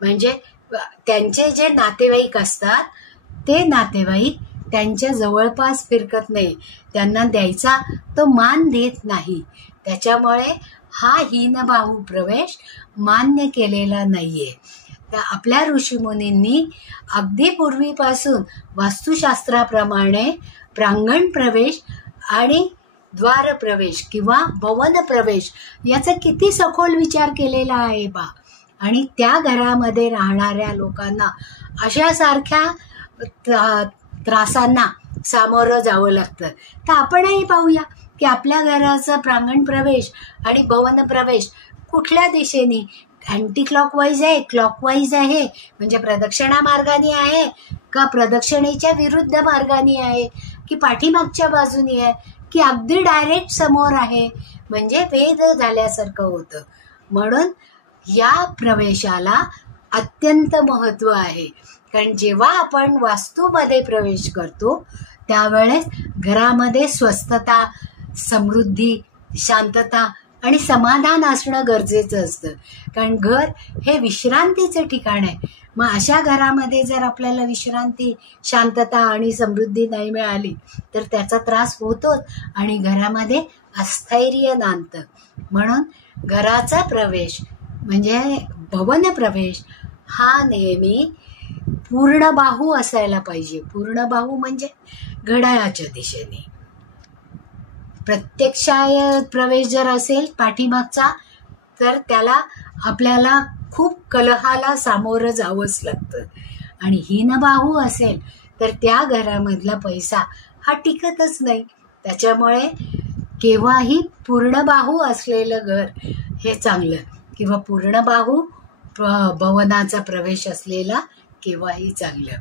म्हणजे त्यांचे जे नातेवाईक असतात ते नातेवाईक त्यांच्या जवळपास फिरकत नाही, त्यांना द्यायचा तो मान देत नाही. त्याच्यामुळे हा हीनबाहू प्रवेश मान्य केलेला नाहीये. तर आपल्या ऋषीमुनींनी अगदी पूर्वीपासून वास्तुशास्त्राप्रमाणे प्रांगण प्रवेश आणि द्वार प्रवेश किंवा भवन प्रवेश याचा किती सखोल विचार केलेला आहे बा. आणि त्या घरामध्ये राहणाऱ्या लोकांना अशासारख्या त्रासांना सामोरं जावं लागतं. तर आपणही पाहूया की आपल्या घराचा प्रांगण प्रवेश आणि भवन प्रवेश कुठल्या दिशेने, अँटी क्लॉकवाईज आहे, क्लॉकवाईज आहे, म्हणजे प्रदक्षिणा मार्गाने आहे का प्रदक्षिणेच्या विरुद्ध मार्गाने आहे, की पाठीमागच्या बाजूने आहे, की अगदी डायरेक्ट समोर आहे, म्हणजे वेध झाल्यासारखं होतं. म्हणून या प्रवेशाला अत्यंत महत्त्व आहे. कारण जेव्हा आपण वास्तूमध्ये प्रवेश करतो त्यावेळेस घरामध्ये स्वस्थता, समृद्धी, शांतता आणि समाधान असणं गरजेचं असतं. कारण घर हे विश्रांतीचं ठिकाण आहे. मग अशा घरामध्ये जर आपल्याला विश्रांती, शांतता आणि समृद्धी नाही मिळाली तर त्याचा त्रास होतोच आणि घरामध्ये अस्थैर्य नांदतं. म्हणून घराचा प्रवेश म्हणजे भवन प्रवेश हा नेहमी पूर्णबाहू असायला पाहिजे. पूर्णबाहू म्हणजे घड्याळाच्या दिशेने. प्रत्यक्षात प्रवेश जर असेल पाठीमागचा तर त्याला आपल्याला खूप कलहाला सामोरं जावंच लागतं. आणि हीनबाहू असेल तर त्या घरामधला पैसा हा टिकतच नाही. त्याच्यामुळे केव्हाही पूर्णबाहू असलेलं घर हे चांगलं, किंवा पूर्णबाहू भवनाचा प्रवेश असलेला केव्हाही चांगलं.